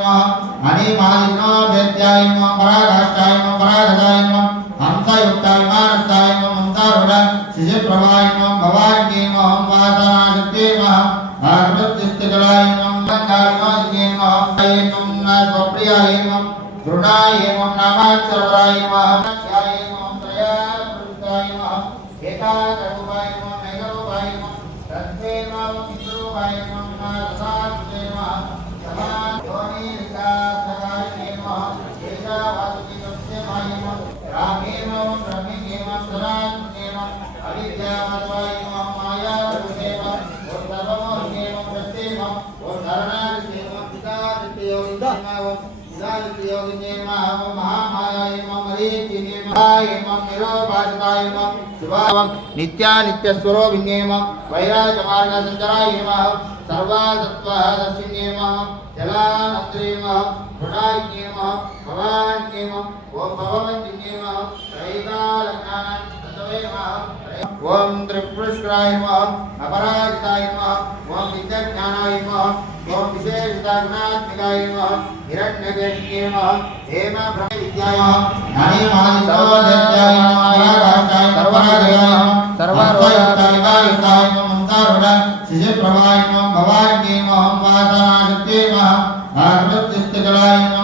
नमः अनिमादिनो वेद्याय नमः पराकाष्ठाय नमः परागताय नमः हंसयुक्ताय मानसाय नमः मन्दारुण शिशुप्रभाय नमः भवान्ये नमः वासनाशक्ते नमः आर्मत्तिष्ठकलाय नमः कालिमादिने नमः नमः स्वप्रियाय नमः द्रुणाय नमः नामाक्षराय नमः ध्याय नमः त्रयाय नमः एकाग्ररूपाय नमः मेघरूपाय नमः रत्ने नमः चित्रूपाय नमः रसात्मे नमः समान योनि विकासकाय नमः एकावासुकी सत्यमाय नमः रामे नमः ब्रह्मे नमः सदात्मे नमः अविद्यावत्वाय नमः मायारूपे नमः ओम सर्वमोहने नमः प्रत्यय नमः ओम धरणादिते नमः पितादित्योगिने नमः योगिने नमः महामायाय नमः मरीचिने नमः निरोपासकाय नमः शिवाय नित्यानित्यस्वरूपिणे नमः वैराजमार्गसञ्चराय नमः सर्वासत्त्वदर्शिने नमः जलानन्द्रे नमः गुणाय नमः भवान्ये नमः ओम भववन्दिने नमः त्रैकालज्ञानतत्त्वे नमः ओम त्रिपुरुषाय नमः अपराजिताय नमः ओम विद्याज्ञानाय नमः ओम विशेषज्ञानात्मिकाय नमः हिरण्यकेशिने नमः हेम ब्रह्म विद्याय नमः ज्ञानीमादिसोदत्याय नमः पराकाष्ठाय सर्वराजयाय नमः सर्वरोगयुक्ताय नमः मन्दारुण शिशुप्रभाय नमः भवान्ये नमः वासनाशक्ते नमः आर्मत्तिष्ठकलाय नमः